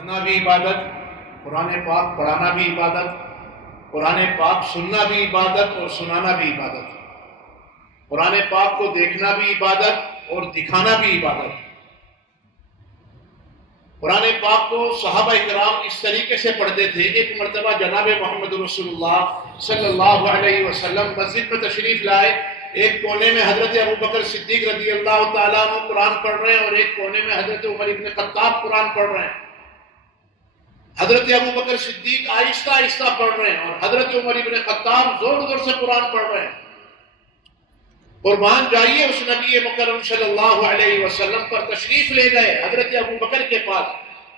پڑھنا بھی عبادت، قرآن پاک پڑھانا بھی عبادت، قرآن پاک سننا بھی عبادت اور سنانا بھی عبادت، قرآن پاک کو دیکھنا بھی عبادت اور دکھانا بھی عبادت۔ قرآن پاک کو صحابہ کرام اس طریقے سے پڑھتے تھے۔ ایک مرتبہ جناب محمد رسول اللہ صلی اللہ علیہ وسلم مسجد میں تشریف لائے۔ ایک کونے میں حضرت ابوبکر صدیق رضی اللہ تعالیٰ عنہ قرآن پڑھ رہے ہیں اور ایک کونے میں حضرت عمر ابن خطاب قرآن پڑھ رہے ہیں۔ حضرت ابوبکر صدیق آہستہ آہستہ پڑھ رہے ہیں اور حضرت عمر ابن خطاب زور زور سے قرآن پڑھ رہے ہیں۔ قربان جائیے اس نبی مکرم صلی اللہ علیہ وسلم پر تشریف لے گئے حضرت ابوبکر کے پاس۔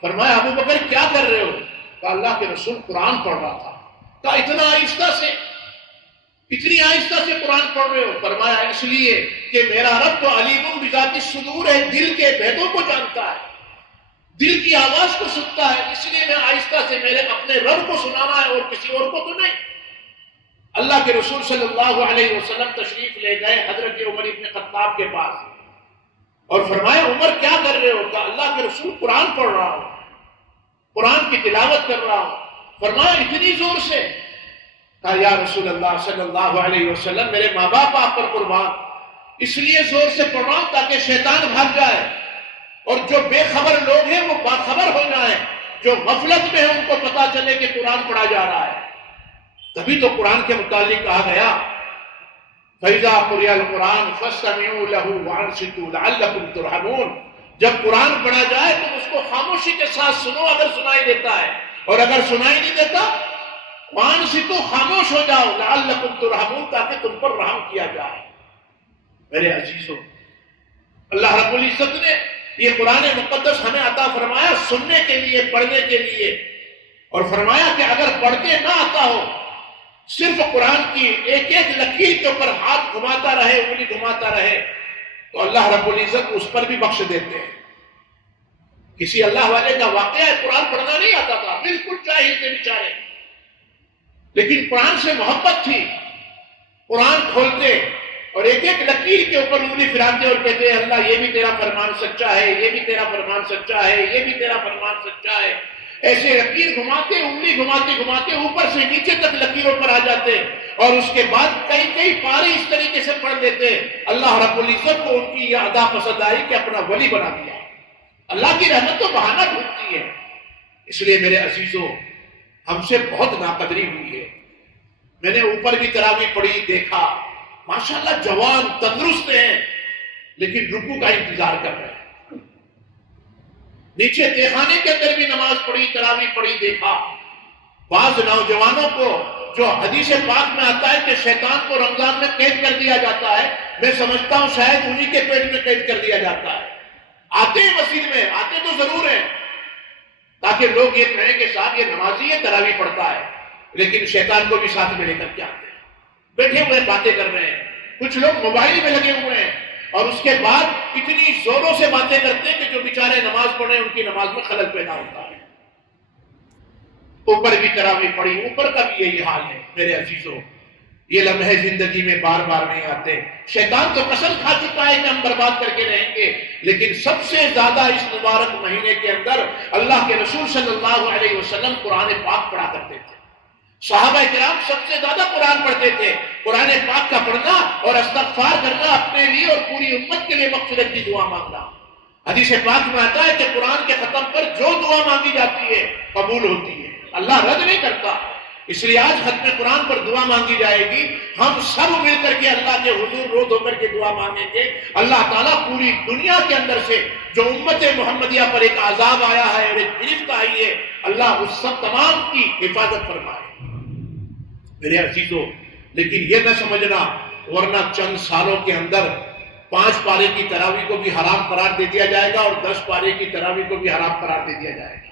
فرمایا ابوبکر کیا کر رہے ہو؟ کہا اللہ کے رسول قرآن پڑھ رہا تھا۔ کہا اتنا آہستہ سے، اتنی آہستہ سے قرآن پڑھ رہے ہو؟ فرمایا اس لیے کہ میرا رب تو علیم بذات الصدور ہے، دل کے بھیدوں کو جانتا ہے، دل کی آواز کو سنتا ہے، اس لیے میں آہستہ سے میرے اپنے رب کو سنانا ہے اور کسی اور کو تو نہیں۔ اللہ کے رسول صلی اللہ علیہ وسلم تشریف لے گئے حضرت عمر ابن خطاب کے پاس اور فرمایا عمر کیا کر رہے ہو؟ کہا اللہ کے رسول قرآن پڑھ رہا ہوں، قرآن کی تلاوت کر رہا ہوں۔ فرمایا اتنی زور سے؟ کہا یا رسول اللہ صلی اللہ علیہ وسلم میرے ماں باپ آپ پر قربان، اس لیے زور سے پڑھ رہا ہوں تاکہ شیطان بھاگ جائے اور جو بے خبر لوگ ہیں وہ باخبر ہو جائیں، جو غفلت میں ہیں ان کو پتا چلے کہ قرآن پڑھا جا رہا ہے۔ تبھی تو قرآن کے متعلق کہا گیا فَإِذَا قُرِئَ الْقُرْآنُ فَاسْتَمِعُوا لَهُ وَأَنصِتُوا لَعَلَّكُمْ تُرْحَمُونَ۔ جب قرآن پڑھا جائے تو اس کو خاموشی کے ساتھ سنو اگر سنائی دیتا ہے، اور اگر سنائی نہیں دیتا وَأَنصِتُوا خاموش ہو جاؤ لَعَلَّكُمْ تُرْحَمُونَ تاکہ تم پر رحم کیا جائے۔ میرے عزیزوں، اللہ رب العزت نے یہ قرآن مقدس ہمیں عطا فرمایا سننے کے لیے، پڑھنے کے لیے، اور فرمایا کہ اگر پڑھتے نہ آتا ہو، صرف قرآن کی ایک ایک لکیر کے اوپر ہاتھ گھماتا رہے، انگلی گھماتا رہے، تو اللہ رب العزت اس پر بھی بخش دیتے ہیں۔ کسی اللہ والے کا واقعہ ہے، قرآن پڑھنا نہیں آتا تھا، بالکل جاہل تھے بیچارے، لیکن قرآن سے محبت تھی، قرآن کھولتے اور ایک ایک لکیر کے اوپر انگلی پھراتے اور کہتے ہیں اللہ یہ بھی تیرا فرمان سچا ہے، یہ بھی تیرا فرمان سچا ہے، یہ بھی تیرا فرمان سچا ہے۔ ایسے لکیر گھماتے، انگلی گھماتے گھماتے اوپر سے نیچے تک لکیروں پر آ جاتے اور اس کے بعد کئی کئی پارے اس طریقے سے پڑھ لیتے۔ اللہ رب العزت کو ان کی یہ ادا پسند آئی کہ اپنا ولی بنا دیا۔ اللہ کی رحمت تو بہانہ ڈھونڈتی ہے، اس لیے میرے عزیزوں ہم سے بہت ناقدری ہوئی ہے۔ میں نے اوپر بھی تراویح پڑھی، دیکھا ماشاءاللہ جوان تندرست ہیں لیکن رکوع کا انتظار کر رہے ہیں۔ نیچے تہخانے کے اندر بھی نماز پڑھی، تراویح پڑھی، دیکھا بعض نوجوانوں کو جو حدیث پاک میں آتا ہے کہ شیطان کو رمضان میں قید کر دیا جاتا ہے، میں سمجھتا ہوں شاید انہی کے پیٹ میں قید کر دیا جاتا ہے۔ آتے ہیں مسجد میں، آتے تو ضرور ہیں تاکہ لوگ یہ کہیں کہ صاحب یہ نمازی ہے، تراویح پڑھتا ہے، لیکن شیطان کو بھی ساتھ میں لے کر کے آتے ہیں، بیٹھے ہوئے باتیں کر رہے ہیں، کچھ لوگ موبائل میں لگے ہوئے ہیں اور اس کے بعد اتنی زوروں سے باتیں کرتے ہیں کہ جو بیچارے نماز پڑھے ان کی نماز میں خلل پیدا ہوتا ہے۔ اوپر بھی تراویح پڑھی، اوپر کا بھی یہی حال ہے۔ میرے عزیزوں یہ لمحے زندگی میں بار بار نہیں آتے۔ شیطان تو قسم کھا چکا ہے کہ ہم برباد کر کے رہیں گے، لیکن سب سے زیادہ اس مبارک مہینے کے اندر اللہ کے رسول صلی اللہ علیہ وسلم قرآن پاک پڑھا کرتے تھے۔ صحابہ کرام سب سے زیادہ قرآن پڑھتے تھے۔ قرآن پاک کا پڑھنا اور استغفار کرنا اپنے لیے اور پوری امت کے لیے مغفرت کی دعا مانگنا۔ حدیث پاک میں آتا ہے کہ قرآن کے ختم پر جو دعا مانگی جاتی ہے قبول ہوتی ہے، اللہ رد نہیں کرتا۔ اس لیے آج ختم قرآن پر دعا مانگی جائے گی، ہم سب مل کر کے اللہ کے حضور رو دھو کر کے دعا مانگیں گے۔ اللہ تعالیٰ پوری دنیا کے اندر سے جو امت محمدیہ پر ایک عذاب آیا ہے اور ایک گرفت آئی ہے، اللہ اس سب تمام کی حفاظت فرمائے۔ میرے عزیزوں لیکن یہ نہ سمجھنا ورنہ چند سالوں کے اندر 5 پارے کی تراویح کو بھی حرام قرار دے دیا جائے گا اور 10 پارے کی تراویح کو بھی حرام قرار دے دیا جائے گا۔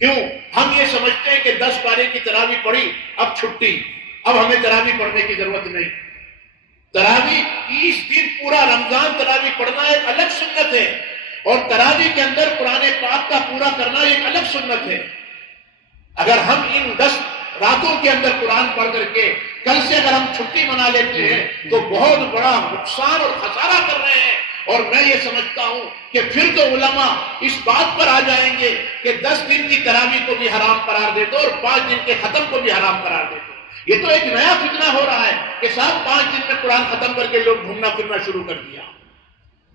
کیوں؟ ہم یہ سمجھتے ہیں کہ 10 پارے کی تراویح پڑھی اب چھٹی، اب ہمیں تراویح پڑھنے کی ضرورت نہیں۔ تراویح 30 دن پورا رمضان تراویح پڑھنا ایک الگ سنت ہے، اور تراویح کے اندر قرآن پاک کا پورا کرنا ایک الگ سنت ہے۔ اگر ہم ان 10 راتوں کے اندر قرآن پڑھ کر کے کل سے اگر ہم چھٹی منا لیتے ہیں تو بہت بڑا نقصان اور خسارہ کر رہے ہیں، اور میں یہ سمجھتا ہوں کہ پھر تو علماء اس بات پر آ جائیں گے کہ 10 دن کی تراویح کو بھی حرام قرار دے دو اور 5 دن کے ختم کو بھی حرام قرار دے دو. یہ تو ایک نیا فتنہ ہو رہا ہے کہ صاحب 5 دن میں قرآن ختم کر کے لوگ گھومنا پھرنا شروع کر دیا.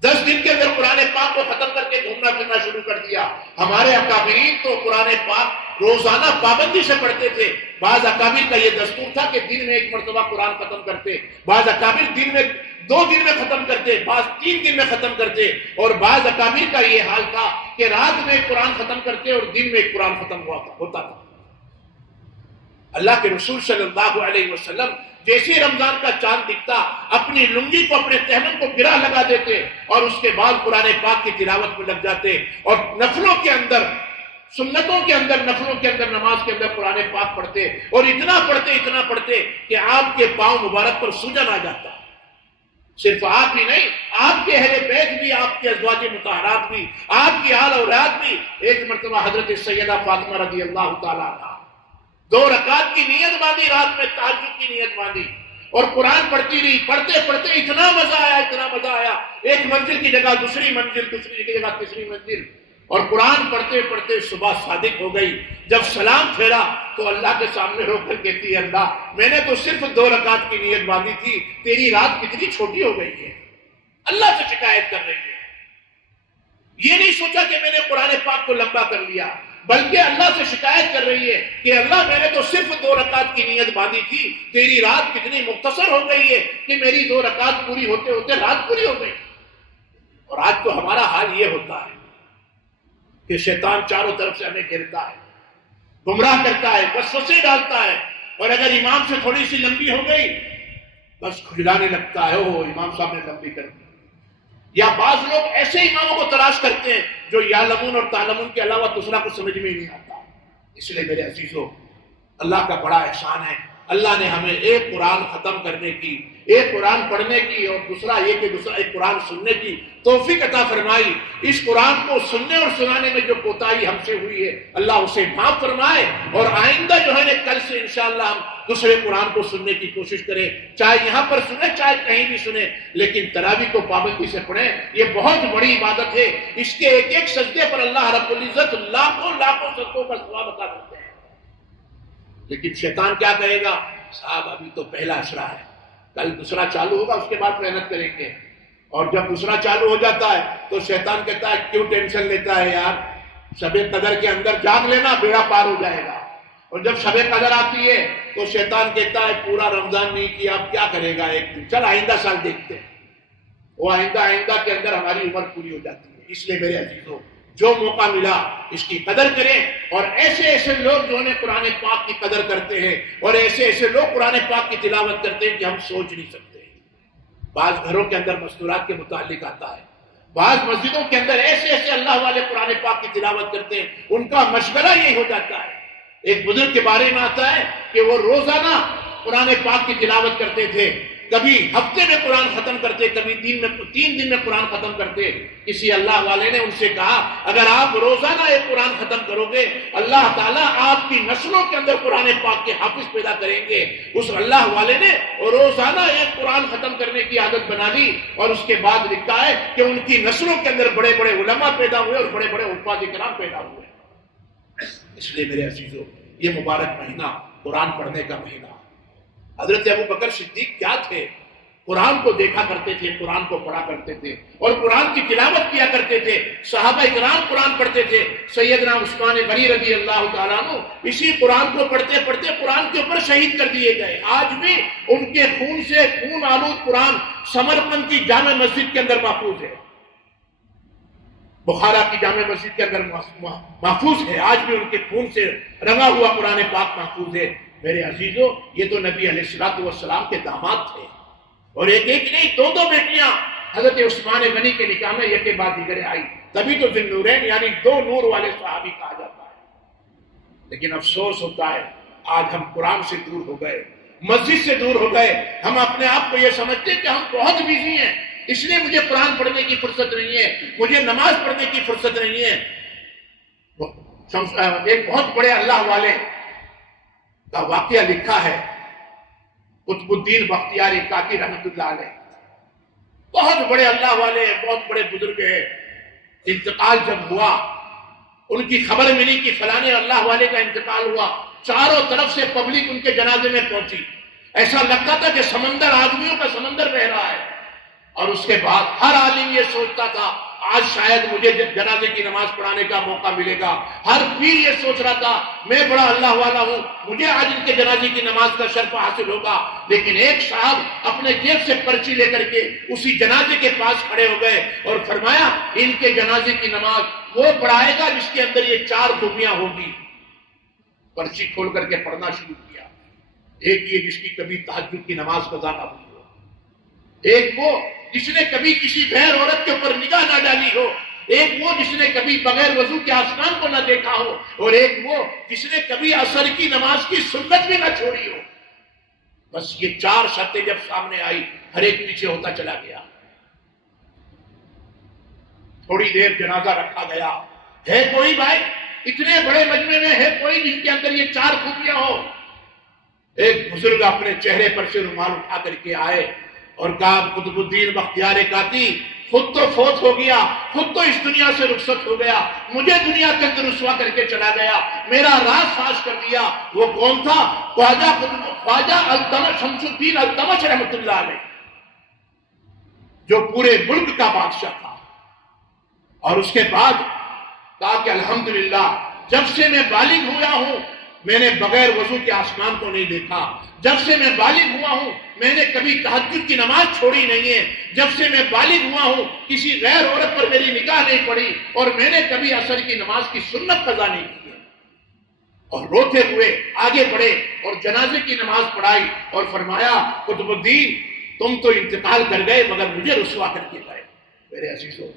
10 دن کے اندر قرآن پاک کو ختم کر کے گھومنا پھرنا شروع کر دیا. ہمارے اکابرین تو قرآن پاک روزانہ پابندی سے پڑھتے تھے. بعض اکابر کا یہ دستور تھا کہ دن میں 1 مرتبہ قرآن ختم کرتے, بعض اکابر دن میں 2 دن میں ختم کرتے, بعض 3 دن میں ختم کرتے, اور بعض اکابر کا یہ حال تھا کہ رات میں قرآن ختم کرتے اور دن میں قرآن ختم ہوتا تھا. اللہ کے رسول صلی اللہ علیہ وسلم جیسے رمضان کا چاند دکھتا اپنی لنگی کو اپنے تہمن کو گرہ لگا دیتے اور اس کے بعد قرآن پاک کی تلاوت میں لگ جاتے اور نفلوں کے اندر, سنتوں کے اندر, نفلوں کے اندر, نماز کے اندر قرآن پاک پڑھتے اور اتنا پڑھتے کہ آپ کے پاؤں مبارک پر سوجن آ جاتا. صرف آپ ہی نہیں, آپ کے اہل بیت بھی, آپ کے ازواج مطہرات بھی, آپ کی آل اولاد بھی. ایک مرتبہ حضرت سیدہ فاطمہ رضی اللہ تعالیٰ عنہا 2 رکعت کی نیت باندھی, رات میں تہجد کی نیت باندھی اور قرآن پڑھتی رہی. پڑھتے اتنا مزہ آیا, ایک منزل کی جگہ دوسری منزل, دوسری کی جگہ تیسری منزل, اور قرآن پڑھتے صبح صادق ہو گئی. جب سلام پھیرا تو اللہ کے سامنے رو کر کہتی ہے, اللہ میں نے تو صرف 2 رکعت کی نیت باندھی تھی, تیری رات کتنی چھوٹی ہو گئی ہے. اللہ سے شکایت کر رہی ہے. یہ نہیں سوچا کہ میں نے قرآن پاک کو لمبا کر لیا, بلکہ اللہ سے شکایت کر رہی ہے کہ اللہ میں نے تو صرف 2 رکعت کی نیت باندھی تھی, تیری رات کتنی مختصر ہو گئی ہے کہ میری 2 رکعت پوری ہوتے ہوتے رات پوری ہو گئی. اور آج تو ہمارا حال یہ ہوتا ہے کہ شیطان چاروں طرف سے ہمیں گھیرتا ہے, گمراہ کرتا ہے, وسوسے ڈالتا ہے, اور اگر امام سے تھوڑی سی لمبی ہو گئی بس کھجلانے لگتا ہے, او امام صاحب نے لمبی کر دی. یا بعض لوگ ایسے اماموں کو تلاش کرتے ہیں جو یعلمون اور تعلمون کے علاوہ دوسرا کچھ سمجھ میں ہی نہیں آتا. اس لیے میرے عزیزو, اللہ کا بڑا احسان ہے, اللہ نے ہمیں ایک قرآن ختم کرنے کی, ایک قرآن پڑھنے کی, اور دوسرا یہ کہ دوسرا ایک قرآن سننے کی توفیق عطا فرمائی. اس قرآن کو سننے اور سنانے میں جو کوتاہی ہم سے ہوئی ہے اللہ اسے معاف فرمائے, اور آئندہ جو ہے کل سے انشاءاللہ ہم دوسرے قرآن کو سننے کی کوشش کریں, چاہے یہاں پر سنیں چاہے کہیں بھی سنیں, لیکن تراویح کو پابندی سے پڑھیں. یہ بہت بڑی عبادت ہے, اس کے ایک ایک سجدے پر اللہ رب العزت لاکھوں سجدوں کا ثواب عطا کرتے ہیں. لیکن شیطان کیا کہے گا, صاحب ابھی تو پہلا اشرا ہے, کل دوسرا چالو ہوگا, اس کے بعد محنت کریں گے. اور جب دوسرا چالو ہو جاتا ہے تو شیطان کہتا ہے کیوں ٹینشن لیتا ہے یار, شب قدر کے اندر جاگ لینا, بیڑا پار ہو جائے گا. اور جب شب قدر آتی ہے تو شیطان کہتا ہے پورا رمضان نہیں کیا, اب کیا کرے گا ایک دن, چل آئندہ سال دیکھتے ہیں. وہ آئندہ کے اندر ہماری عمر پوری ہو جاتی ہے. اس لیے میرے عزیزوں, جو موقع ملا اس کی قدر کریں, اور ایسے لوگ جو نے قرآن پاک کی قدر کرتے ہیں, اور ایسے لوگ قرآن پاک کی تلاوت کرتے ہیں کہ ہم سوچ نہیں سکتے. بعض گھروں کے اندر مستورات کے متعلق آتا ہے, بعض مسجدوں کے اندر ایسے اللہ والے قرآن پاک کی تلاوت کرتے ہیں, ان کا مشغلہ یہی ہو جاتا ہے. ایک بزرگ کے بارے میں آتا ہے کہ وہ روزانہ قرآن پاک کی تلاوت کرتے تھے, کبھی ہفتے میں قرآن ختم کرتے, کبھی 3 دن میں قرآن ختم کرتے. کسی اللہ والے نے ان سے کہا اگر آپ روزانہ ایک قرآن ختم کرو گے اللہ تعالیٰ آپ کی نسلوں کے اندر قرآن پاک کے حافظ پیدا کریں گے. اس اللہ والے نے روزانہ ایک قرآن ختم کرنے کی عادت بنا لی, اور اس کے بعد لکھا ہے کہ ان کی نسلوں کے اندر بڑے بڑے علماء پیدا ہوئے اور بڑے بڑے حفاظ کرام پیدا ہوئے. اس لیے میرے عزیزو, یہ مبارک مہینہ قرآن پڑھنے کا مہینہ. حضرت ابو بکر صدیق کیا تھے, قرآن کو دیکھا کرتے تھے, قرآن کو پڑھا کرتے تھے اور قرآن کی تلاوت کیا کرتے تھے. صحابہ کرام قرآن پڑھتے تھے. سیدنا عثمان غنی رضی اللہ تعالیٰ عنہ اسی قرآن کو پڑھتے قرآن کے اوپر شہید کر دیے گئے. آج بھی ان کے خون سے خون آلود قرآن سمرقند کی جامع مسجد کے اندر محفوظ ہے, بخارا کی جامع مسجد کے اندر محفوظ ہے. آج بھی ان کے خون سے رنگا ہوا قرآن پاک محفوظ ہے. میرے عزیزو, یہ تو نبی علیہ الصلوۃ والسلام کے داماد تھے, اور ایک نہیں 2 بیٹیاں حضرت عثمان غنی کے نکاح میں ایک کے بعد دیگر آئی. تبھی تو ذی النورین یعنی 2 نور والے صحابی کہا جاتا ہے. لیکن افسوس ہوتا ہے آج ہم قرآن سے دور ہو گئے, مسجد سے دور ہو گئے. ہم اپنے آپ کو یہ سمجھتے کہ ہم بہت بیزی ہیں, اس لیے مجھے قرآن پڑھنے کی فرصت نہیں ہے, مجھے نماز پڑھنے کی فرصت نہیں ہے. ایک بہت بڑے اللہ والے کا واقعہ لکھا ہے قطب الدین بختیار کاکی رحمت اللہ علیہ. بہت بڑے اللہ والے، بہت بڑے بزرگ ہیں. انتقال جب ہوا، ان کی خبر ملی کہ فلانے اللہ والے کا انتقال ہوا، چاروں طرف سے پبلک ان کے جنازے میں پہنچی. ایسا لگتا تھا کہ سمندر، آدمیوں کا سمندر بہ رہا ہے. اور اس کے بعد ہر عالم یہ سوچتا تھا آج شاید مجھے جنازے کی نماز پڑھانے کا موقع ملے گا. ہر پیر یہ سوچ رہا تھا میں بڑا اللہ والا ہوں، مجھے آج ان کے جنازے کی نماز کا شرف حاصل ہوگا. لیکن ایک صاحب اپنے جیب سے پرچی لے کر کے اسی جنازے کے پاس کھڑے ہو گئے اور فرمایا ان کے جنازے کی نماز وہ پڑھائے گا جس کے اندر یہ 4 خوبیاں ہوگی. پرچی کھول کر کے پڑھنا شروع کیا. ایک یہ جس کی کبھی تہجد کی نماز قضا نہ ہوئی ہو، ایک وہ جس نے کبھی کسی غیر عورت کے اوپر نگاہ نہ ڈالی ہو، ایک وہ جس نے کبھی بغیر وضو کے آسمان کو نہ دیکھا ہو، اور ایک وہ جس نے کبھی عصر کی نماز کی سنت بھی نہ چھوڑی ہو. بس یہ 4 شرطیں جب سامنے آئی، ہر ایک پیچھے ہوتا چلا گیا. تھوڑی دیر جنازہ رکھا گیا. ہے کوئی بھائی اتنے بڑے مجمع میں ہے کوئی جن کے اندر یہ 4 خوبیاں ہو؟ ایک بزرگ اپنے چہرے پر سے رومال اٹھا کر کے آئے اور کہا قطب الدین بختیار کاکی خود تو فوت ہو گیا، خود تو اس دنیا سے رخصت ہو گیا، مجھے دنیا کے اندر رسوا کر کے چلا گیا، میرا راز فاش کر دیا. وہ کون تھا؟ خواجہ التمش، شمس الدین التمش رحمۃ اللہ علیہ، جو پورے ملک کا بادشاہ تھا. اور اس کے بعد کہا کہ الحمدللہ جب سے میں بالغ ہوا ہوں میں نے بغیر وضو کے آسمان کو نہیں دیکھا. جب سے میں بالغ ہوا ہوں میں نے کبھی تہجد کی نماز چھوڑی نہیں ہے. جب سے میں بالغ ہوا ہوں کسی غیر عورت پر میری نگاہ نہیں پڑی، اور میں نے کبھی عصر کی نماز کی سنت قضا نہیں کی ہے. اور روتے ہوئے آگے بڑھے اور جنازے کی نماز پڑھائی اور فرمایا قطب الدین تم تو انتقال کر گئے مگر مجھے رسوا کر کے گئے. میرے عزیزو،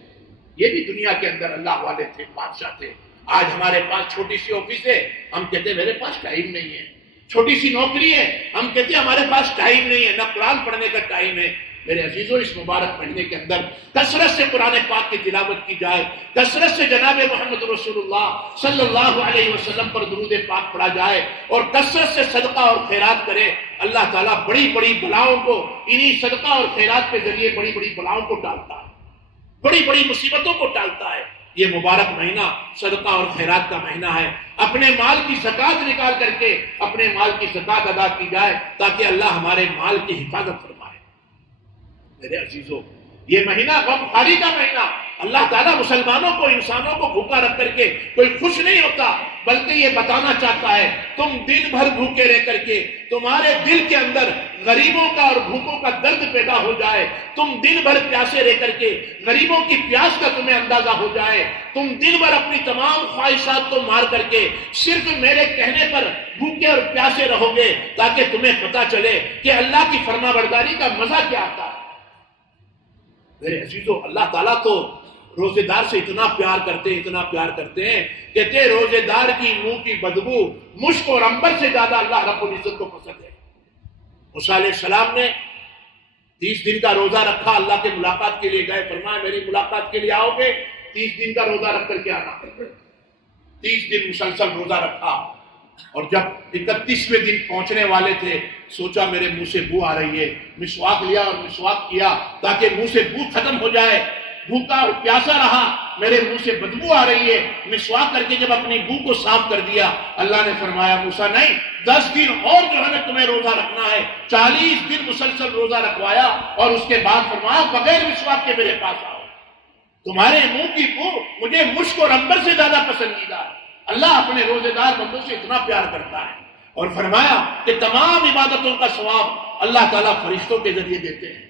یہ بھی دنیا کے اندر اللہ والے تھے، بادشاہ تھے. آج ہمارے پاس چھوٹی سی آفس ہے، ہم کہتے ہیں میرے پاس ٹائم نہیں ہے. چھوٹی سی نوکری ہے، ہم کہتے ہیں ہمارے پاس ٹائم نہیں ہے، نہ قرآن پڑھنے کا ٹائم ہے. میرے عزیزوں، اس مبارک مہینے کے اندر کثرت سے قرآن پاک کی تلاوت کی جائے، کثرت سے جناب محمد رسول اللہ صلی اللہ علیہ وسلم پر درود پاک پڑھا جائے، اور کثرت سے صدقہ اور خیرات کرے. اللہ تعالیٰ بڑی بڑی بلاؤں کو انہی صدقہ اور خیرات کے ذریعے بڑی بڑی بلاؤں کو ٹالتا ہے، بڑی بڑی مصیبتوں کو ٹالتا ہے. یہ مبارک مہینہ صدقہ اور خیرات کا مہینہ ہے. اپنے مال کی زکات نکال کر کے اپنے مال کی زکات ادا کی جائے تاکہ اللہ ہمارے مال کی حفاظت فرمائے. میرے عزیزو، یہ مہینہ غم خاری کا مہینہ. اللہ تعالیٰ مسلمانوں کو، انسانوں کو بھوکا رکھ کر کے کوئی خوش نہیں ہوتا، بلکہ یہ بتانا چاہتا ہے تم دن بھر بھوکے رہ کر کے تمہارے دل کے اندر غریبوں کا اور بھوکوں کا درد پیدا ہو جائے، تم دن بھر پیاسے رہ کر کے غریبوں کی پیاس کا تمہیں اندازہ ہو جائے، تم دن بھر اپنی تمام خواہشات کو مار کر کے صرف میرے کہنے پر بھوکے اور پیاسے رہو گے تاکہ تمہیں پتا چلے کہ اللہ کی فرما برداری کا مزہ کیا آتا ہے. میرے عزیزو، اللہ تعالیٰ تو روزے دار سے اتنا پیار کرتے ہیں، اتنا پیار کرتے ہیں، کہتے ہیں روزے دار کی منہ کی بدبو مشک اور عنبر سے زیادہ اللہ رب العزت کو پسند ہے. موسیٰ علیہ السلام نے 30 دن کا روزہ رکھا، اللہ کے ملاقات کے لیے گئے. فرمایا میری ملاقات کے لیے آؤ گے 30 دن کا روزہ رکھ کر کے آنا. 30 دن مسلسل روزہ رکھا، اور جب 31ویں دن پہنچنے والے تھے سوچا میرے منہ سے بو آ رہی ہے. مسواک لیا اور مسواک کیا تاکہ منہ سے بو ختم ہو جائے. بھوکا اور پیاسا رہا، میرے منہ سے بدبو آ رہی ہے. مسواک کر کے جب اپنی بو کو صاف کر دیا، اللہ نے فرمایا موسیٰ نہیں، 10 دن اور جو ہے نا تمہیں روزہ رکھنا ہے. 40 دن مسلسل روزہ رکھوایا اور اس کے بعد فرمایا بغیر مسواک کے میرے پاس آؤ. تمہارے منہ کی بو مجھے مشک اور عنبر سے زیادہ پسندیدہ ہے. اللہ اپنے روزے دار بندوں سے اتنا پیار کرتا ہے. اور فرمایا کہ تمام عبادتوں کا ثواب اللہ تعالیٰ فرشتوں کے ذریعے دیتے ہیں.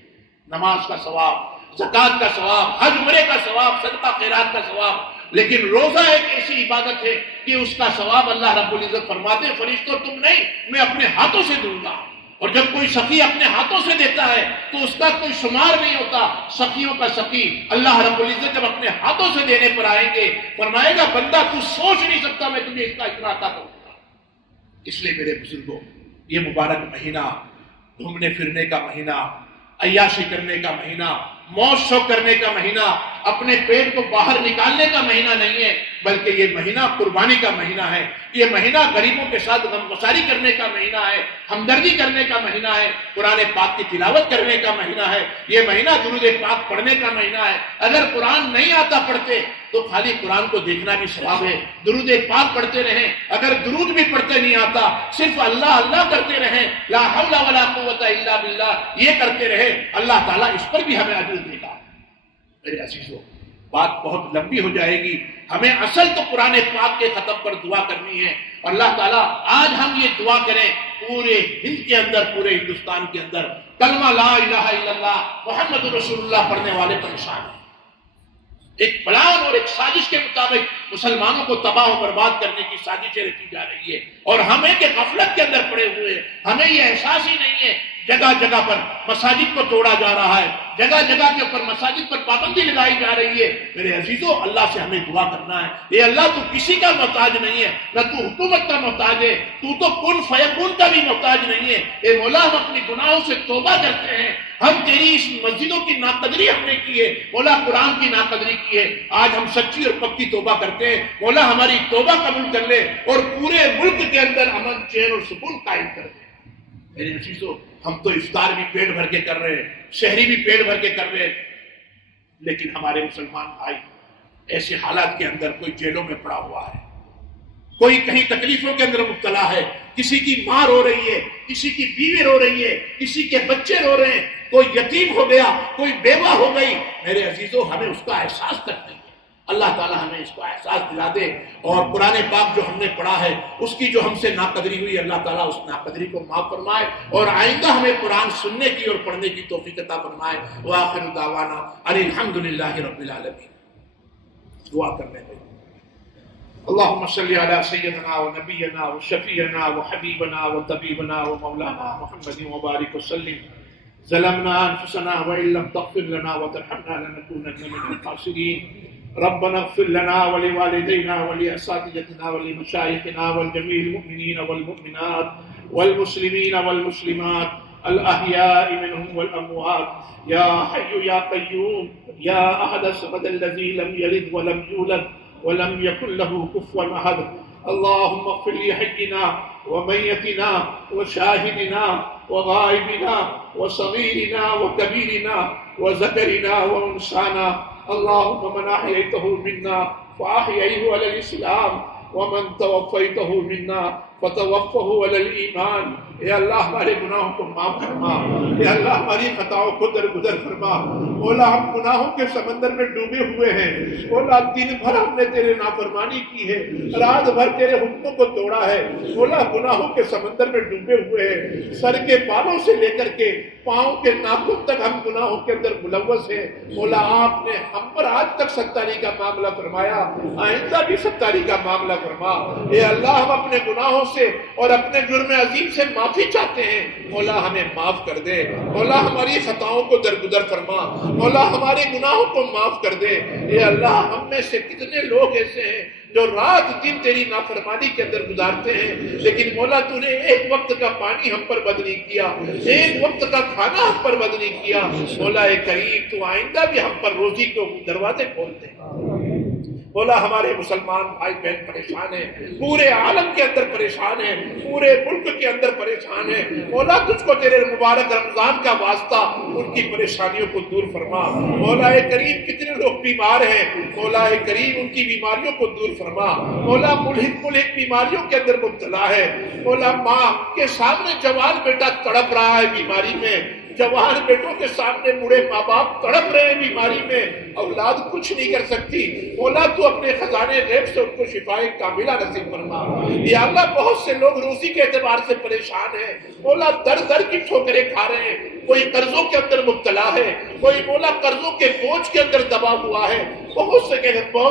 نماز کا ثواب، زکات کا ثواب، حج عمرے کا ثواب، صدقہ خیرات کا ثواب. لیکن روزہ ایک ایسی عبادت ہے کہ اس کا ثواب اللہ رب العزت فرماتے ہیں فرشتوں تم نہیں، میں اپنے ہاتھوں سے دوں گا. اور جب کوئی سخی اپنے ہاتھوں سے دیتا ہے تو اس کا کوئی شمار نہیں ہوتا. سخیوں کا سخی اللہ رب العزت جب اپنے ہاتھوں سے دینے پر آئیں گے فرمائے گا بندہ تو سوچ نہیں سکتا میں تمہیں اس کا اتنا عطا کروں گا. اس لیے میرے بزرگوں، یہ مبارک مہینہ گھومنے پھرنے کا مہینہ، عیاشی کرنے کا مہینہ، موج شوق کرنے کا مہینہ، اپنے پیٹ کو باہر نکالنے کا مہینہ نہیں ہے، بلکہ یہ مہینہ قربانی کا مہینہ ہے، یہ مہینہ غریبوں کے ساتھ غمگساری کرنے کا مہینہ ہے، ہمدردی کرنے کا مہینہ ہے، قرآن پاک کی تلاوت کرنے کا مہینہ ہے، یہ مہینہ درود پاک پڑھنے کا مہینہ ہے۔ اگر قرآن نہیں آتا پڑھتے تو خالی قرآن کو دیکھنا بھی ثواب ہے، درود پاک پڑھتے رہیں۔ اگر درود بھی پڑھتے نہیں آتا، صرف اللہ اللہ کرتے رہیں، لا حول ولا قوت الا باللہ یہ کرتے رہے، اللہ تعالیٰ اس پر بھی ہمیں اجر دے گا۔ میرے عزیزو، بات بہت لمبی ہو جائے گی، ہمیں اصل تو قرآن پاک کے ختم پر دعا کرنی ہے۔ اللہ تعالیٰ آج ہم یہ دعا کریں، پورے ہند کے اندر، پورے ہندوستان کے اندر کلمہ لا الہ الا اللہ محمد رسول اللہ پڑھنے والے پریشان ہیں۔ ایک پلان اور ایک سازش کے مطابق مسلمانوں کو تباہ و برباد کرنے کی سازشیں رچی جا رہی ہے، اور ہمیں کہ غفلت کے اندر پڑے ہوئے ہیں، ہمیں یہ احساس ہی نہیں ہے۔ جگہ جگہ پر مساجد کو توڑا جا رہا ہے، جگہ جگہ کے اوپر مساجد پر پابندی لگائی جا رہی ہے۔ میرے عزیزو، اللہ سے ہمیں دعا کرنا ہے، اے اللہ تو کسی کا محتاج نہیں ہے، نہ تو حکومت کا محتاج ہے، تو کن فیکون کا بھی محتاج نہیں ہے۔ اے مولا، ہم اپنی گناہوں سے توبہ کرتے ہیں، ہم تیری اس مسجدوں کی ناقدری ہم نے کی ہے مولا، قرآن کی ناقدری کی ہے، آج ہم سچی اور پکی توبہ کرتے ہیں مولا، ہماری توبہ قبول کر لے اور پورے ملک کے اندر امن، چین اور سکون قائم کر دے۔ میرے عزیزو، ہم تو افطار بھی پیٹ بھر کے کر رہے ہیں، شہری بھی پیٹ بھر کے کر رہے ہیں، لیکن ہمارے مسلمان بھائی ایسے حالات کے اندر کوئی جیلوں میں پڑا ہوا ہے، کوئی کہیں تکلیفوں کے اندر مبتلا ہے، کسی کی ماں رو رہی ہے، کسی کی بیوی رو رہی ہے، کسی کے بچے رو رہے ہیں، کوئی یتیم ہو گیا، کوئی بیوہ ہو گئی۔ میرے عزیزو، ہمیں اس کا احساس تک نہیں ہے۔ اللہ تعالیٰ ہمیں اس کا احساس دلا دے، اور قرآن پاک جو ہم نے پڑھا ہے اس کی جو ہم سے ناقدری ہوئی، اللہ تعالیٰ اس ناقدری کو معاف فرمائے، اور آئندہ ہمیں قرآن سننے کی اور پڑھنے کی توفیق عطا فرمائے۔ وآخر دعوانا ان الحمدللہ رب العالمین۔ دعا کرنے دیں۔ اللهم صل على سيدنا ونبينا وشفيعنا وحبيبنا وطبيبنا ومولانا محمد وبارك وسلم۔ ظلمنا انفسنا وان لم تغفر لنا وترحمنا لنكونن من الخاسرين۔ ربنا اغفر لنا ولوالدينا ولأساتذتنا ولمشايخنا ولجميع المؤمنين والمؤمنات والمسلمين والمسلمات الأحياء منهم والأموات يا حي يا قيوم يا أحد الصمد الذي لم يلد ولم يولد ولم يكن له كفوا أحد۔ اللهم اغفر لحينا وميتنا وشاهدنا وغائبنا وصغيرنا وكبيرنا وذكرنا وأنثانا، اللهم من أحييته منا فأحييه على الإسلام ومن توفيته منا فتوفه على الإيمان۔ اے اللہ، ہمارے گناہوں کو معاف فرما، اے اللہ ہماری خطاؤں کو درگزر فرما۔ مولا، ہم گناہوں کے سمندر میں ڈوبے ہوئے ہیں، مولا دن بھر ہم نے تیرے نافرمانی کی ہے، رات بھر تیرے حکموں کو توڑا ہے، مولا گناہوں کے سمندر میں ڈوبے ہوئے ہیں، سر کے بالوں سے لے کر کے پاؤں کے ناخن تک ہم گناہوں کے اندر ملوث ہیں۔ مولا، آپ نے ہم پر آج تک ستاری کا معاملہ فرمایا، آئندہ بھی ستاری کا معاملہ فرما۔ اے اللہ، ہم اپنے گناہوں سے اور اپنے جرم عظیم سے معافی چاہتے ہیں، مولا ہمیں معاف کر دے، مولا ہماری خطاؤں کو درگزر فرما، مولا ہمارے گناہوں کو معاف کر دے۔ اے اللہ، ہم میں سے کتنے لوگ ایسے ہیں جو رات دن تیری نافرمانی کے اندر گزارتے ہیں، لیکن مولا تو نے ایک وقت کا پانی ہم پر بد نہیں کیا، ایک وقت کا کھانا ہم پر بد نہیں کیا۔ مولا کریم، تو آئندہ بھی ہم پر روزی کے دروازے کھول دے۔ مولا، ہمارے مسلمان بھائی بہن پریشان ہیں، پورے عالم کے اندر پریشان ہیں، پورے ملک کے اندر پریشان ہیں، مولا تجھ کو تیرے مبارک رمضان کا واسطہ ان کی پریشانیوں کو دور فرما۔ مولا کریم، کتنے لوگ بیمار ہیں، مولا کریم ان کی بیماریوں کو دور فرما۔ مولا ملحق بیماریوں کے اندر مبتلا ہے، مولا ماں کے سامنے جوان بیٹا تڑپ رہا ہے بیماری میں، جوان بیٹوں کے سامنے بوڑھے ماں باپ تڑپ رہے ہیں بیماری میں، اولاد کچھ نہیں کر سکتی، مولا تو اپنے خزانے غیب سے ان کو شفائے کاملہ نصیب فرما۔ یا اللہ، بہت سے لوگ روزی کے اعتبار سے پریشان ہیں، مولا در در کی ٹھوکریں کھا رہے ہیں، کوئی قرضوں کے اندر مبتلا ہے، کوئی مولا قرضوں کے بوجھ کے اندر دبا ہوا ہے، بہت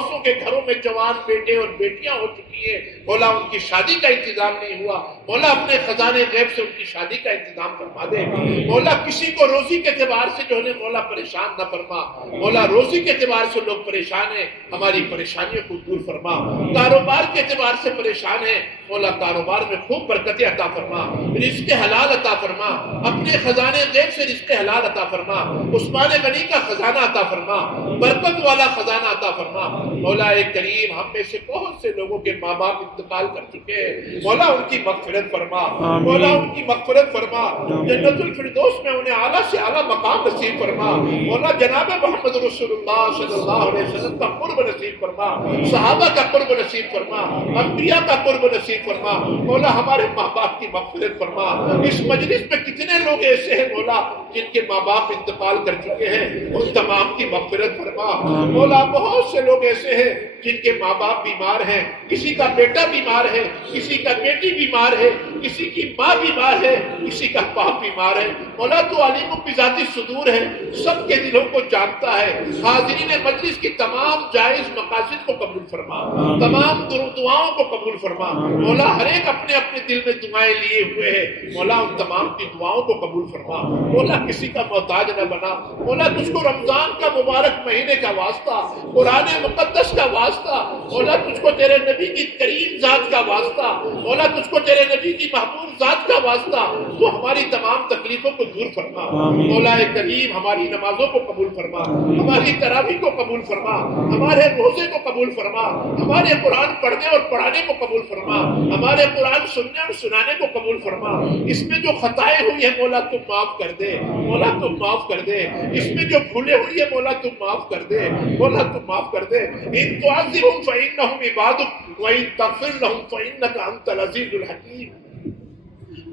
سو کے گھروں میں جوان بیٹے اور بیٹیاں ہو چکی ہیں، مولا ان کی شادی کا انتظام نہیں ہوا، مولا اپنے خزانے غیب سے ان کی شادی کا انتظام فرما دے، مولا کسی کو روزی کے اعتبار سے جو ہے مولا پریشان نہ فرما، مولا روزی کے اعتبار سے لوگ پریشان ہیں، ہماری پریشانیوں کو دور فرما، کاروبار کے اعتبار سے پریشان ہیں، مولا کاروبار میں خوب برکتیں عطا فرما، رزق حلال عطا فرما، اپنے خزانے غیب سے رزق حلال عطا فرما، عثمان غنی کا خزانہ عطا فرما، برکت والا خزانہ عطا فرما، مولا کریم ہم میں سے بہت سے لوگوں کے ماں باپ انتقال کر چکے ہیں، مولا ان کی مغفرت فرما، مولا ان کی مغفرت فرما، جنت الفردوس میں انہیں اعلیٰ سے اعلیٰ مقام نصیب فرما، مولا جناب محمد رسول اللہ صلی اللہ علیہ وسلم کا قرب نصیب فرما، صحابہ کا قرب نصیب فرما، انبیاء کا قرب نصیب فرما، مولا ہمارے ماں باپ کی مغفرت فرما، اس مجلس میں کتنے لوگ ایسے ہیں مولا جن کے ماں باپ انتقال کر چکے ہیں، ان تمام کی مغفرت فرما، مولا بہت سے لوگ ایسے ہیں جن کے ماں باپ بیمار ہیں، کسی کا بیٹا بیمار ہے، کسی کا بیٹی بیمار ہے، کسی کی ماں بیمار ہے، کسی کا باپ بیمار ہے، مولا تو علیم بذات الصدور ہے، سب کے دلوں کو جانتا ہے، حاضرین مجلس کی تمام جائز مقاصد کو قبول فرما، تمام دعاؤں کو قبول فرما، مولا ہر ایک اپنے اپنے دل میں دعائیں لیے ہوئے ہیں، مولا ان تمام کی دعاؤں کو قبول فرما، مولا کسی کا محتاج نہ بنا، مولا تجھ کو رمضان کا مبارک مہینے کا واسطہ، قرآن مقدس کا واسطہ، مولا تجھ کو تیرے نبی کی کریم ذات کا واسطہ، مولا تجھ کو تیرے نبی کی محبوب ذات کا واسطہ، تو ہماری تمام تکلیفوں کو دور فرما، مولا کریم ہماری نمازوں کو قبول فرما، ہماری تراویح کو قبول فرما، ہمارے روزے کو قبول فرما، ہمارے قرآن پڑھنے اور پڑھانے کو قبول فرما، ہمارے قرآن سننے اور سنانے کو قبول فرما، اس میں جو خطائیں ہوئی ہیں مولا تم معاف کر دے، مولا تم معاف کر دے، اس میں جو بھولے ہوئی ہے مولا تم معاف کر دے، مولا تم معاف کر دے، ان تعذبهم فإنهم عبادك وإن تغفر لهم فإنك أنت العزيز الحكيم،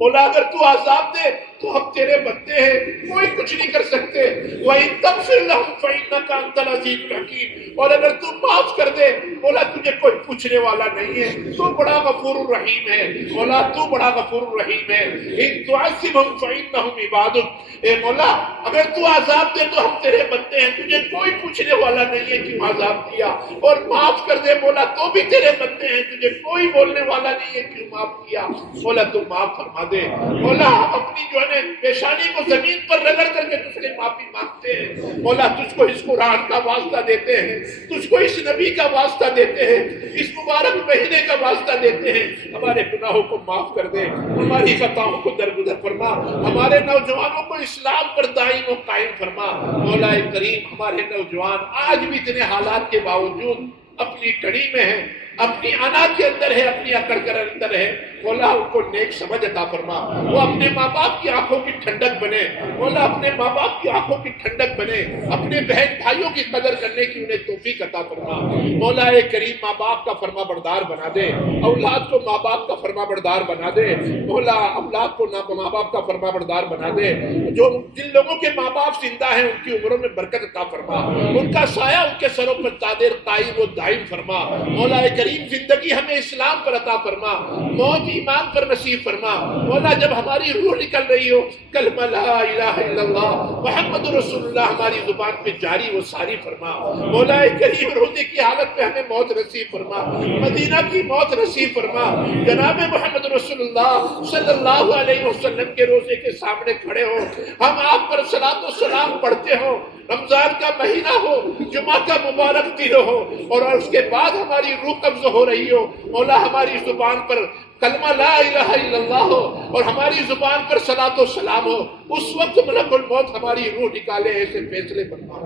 مولا اگر تو عذاب دے تو ہم تیرے بندے ہیں، کوئی کچھ نہیں کر سکتے، وَإِن تَغْفِرْ لَهُمْ فَإِنَّكَ أَنْتَ الْعَزِيزُ الْحَكِيمُ، اور اگر تو معاف کر دے مولا تجھے کوئی پوچھنے والا نہیں ہے، تو بڑا غفور الرحیم ہے، مولا تو بڑا غفور الرحیم ہے، إِن تُعَذِّبْهُمْ فَإِنَّهُمْ عِبَادُكَ، اے مولا اگر تو عذاب دے تو ہم تیرے بندے ہیں، تجھے کوئی پوچھنے والا نہیں ہے کیوں عذاب دیا، اور معاف کر دے مولا تو بھی تیرے بندے ہیں، تجھے کوئی بولنے والا نہیں ہے کیوں معاف کیا، مولا تو معاف فرما دے، مولا ہم اپنی جو ہے پیشانی کو زمین پر رگڑ کر کے تجھ سے معافی مانگتے ہیں، مولا تجھ کو اس قرآن کا واسطہ دیتے ہیں، تجھ کو اس نبی کا واسطہ دیتے ہیں، اس مبارک مہینے کا واسطہ دیتے ہیں، ہمارے گناہوں کو معاف کر دے، ہماری خطاؤں کو درگزر فرما، ہمارے نوجوانوں کو اسلام پر دائم و قائم فرما، مولا کریم ہمارے نوجوان آج بھی اتنے حالات کے باوجود اپنی کڑی میں ہیں، اپنی انا کے اندر ہے، اپنی اکڑ کر اندر ہے، مولا ان کو نیک سمجھ عطا فرما، وہ اپنے ماں باپ کی آنکھوں کی ٹھنڈک بنے، مولا اپنے ماں باپ کی آنکھوں کی ٹھنڈک بنے، اپنے بہن بھائیوں کی قدر کرنے کی انہیں توفیق عطا فرما، مولا کریم ماں باپ کا فرما بردار بنا دے، اولاد کو ماں باپ کا فرما بردار بنا دے، مولا اولاد کو ماں باپ کا فرما بردار بنا دے، جو جن لوگوں کے ماں باپ زندہ ہیں ان کی عمروں میں برکت عطا فرما، ان کا سایہ ان کے سروں پر قادر قائم و دائم فرما، مولا کریم زندگی ہمیں اسلام پر عطا فرما، موت ایمان پر نصیب فرما، مولا جب ہماری روح نکل رہی ہو کلمہ لا الہ الا اللہ محمد رسول اللہ ہماری زبان پہ جاری و ساری فرما، مولا کریم روزے کی حالت میں ہمیں موت نصیب فرما، مدینہ کی موت نصیب فرما، جناب محمد رسول اللہ صلی اللہ علیہ وسلم کے روزے کے سامنے کھڑے ہو، ہم آپ پر صلاۃ و سلام پڑھتے ہو، رمضان کا مہینہ ہو، جمعہ کا مبارک دن ہو، اور اس کے بعد ہماری روح قبض ہو رہی ہو، مولا ہماری زبان پر کلمہ لا الہ الا اللہ ہو اور ہماری زبان پر صلاۃ و سلام ہو، اس وقت ملک الموت ہماری روح نکالے، ایسے فیصلے فرما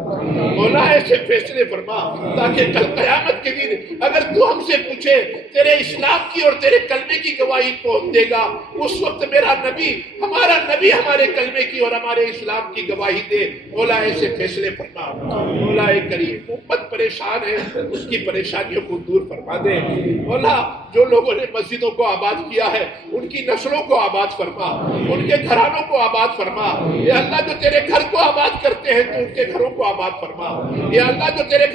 مولا، ایسے فیصلے فرما تاکہ کل قیامت کے دن اگر تو ہم سے پوچھے تیرے اسلام کی اور تیرے کلمے کی گواہی کون دے گا، اس وقت میرا نبی ہمارا نبی ہمارے کلمے کی اور ہمارے اسلام کی گواہی دے، مولا ایسے فیصلے فرما، مولا کریم امت پریشان ہے، اس کی پریشانیوں کو دور فرما دے، مولا جو لوگوں نے مسجدوں کو آباد کیا ہے ان کی نسلوں کو آباد فرما، ان کے گھرانوں کو آباد فرما۔ یا اللہ جو تیرے گھر کو آباد کرتے ہیں تو ان کے گھروں کو آباد فرما۔ یا اللہ جو تیرے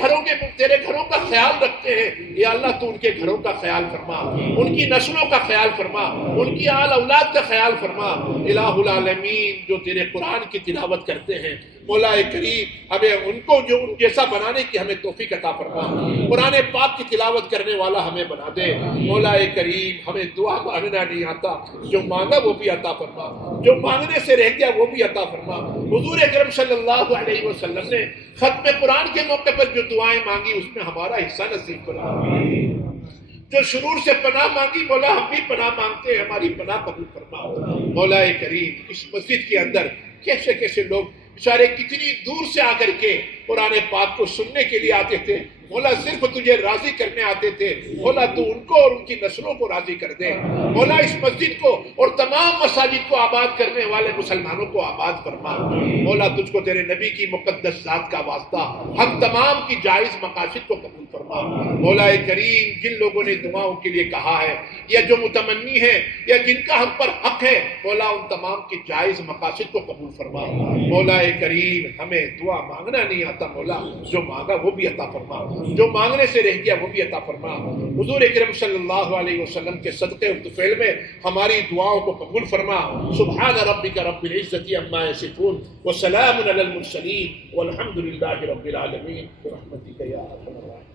گھروں کا خیال رکھتے ہیں، یا اللہ تو ان کے گھروں کا خیال فرما، ان کی نسلوں کا خیال فرما، ان کی آل اولاد کا خیال فرما۔ الہ العالمین جو تیرے قرآن کی تلاوت کرتے ہیں مولا کریم ہمیں ان کو جو ان جیسا بنانے کی ہمیں توفیق عطا فرما۔ قرآن پاک کی تلاوت کرنے والا ہمیں بنا دے مولا کریم۔ ہمیں دعا مانگنا نہیں آتا، جو مانگا وہ بھی عطا فرما، جو مانگنے سے رہ گیا وہ بھی عطا فرما۔ حضور اکرم صلی اللہ علیہ وسلم نے ختم قرآن کے موقع پر جو دعائیں مانگی اس میں ہمارا حصہ نصیب فرما۔ جو شرور سے پناہ مانگی مولا ہم بھی پناہ مانگتے ہیں، ہماری پناہ قبول فرما مولا کریم۔ اس مسجد کے اندر کیسے کیسے لوگ بیچارے کتنی دور سے آ کر کے قرآن پاک کو سننے کے لیے آتے تھے مولا، صرف تجھے راضی کرنے آتے تھے مولا، تو ان کو اور ان کی نسلوں کو راضی کر دے مولا۔ اس مسجد کو اور تمام مساجد کو آباد کرنے والے مسلمانوں کو آباد فرما مولا۔ تجھ کو تیرے نبی کی مقدس ذات کا واسطہ ہم تمام کی جائز مقاصد کو قبول فرما مولا کریم۔ جن لوگوں نے دعاؤں کے لیے کہا ہے یا جو متمنی ہے یا جن کا ہم پر حق ہے مولا، ان تمام کی جائز مقاصد کو قبول فرما مولا کریم۔ ہمیں دعا مانگنا نہیں آتا مولا، جو مانگا وہ بھی عطا فرما، جو مانگنے سے رہ گیا وہ بھی عطا فرما۔ حضور اکرم صلی اللہ علیہ وسلم کے صدقے اور طفیل میں ہماری دعاؤں کو قبول فرما۔ سبحان ربک رب العزت عما یصفون وسلام علی المرسلین والحمد للہ رب العالمین برحمتک یا ارحم الراحمین۔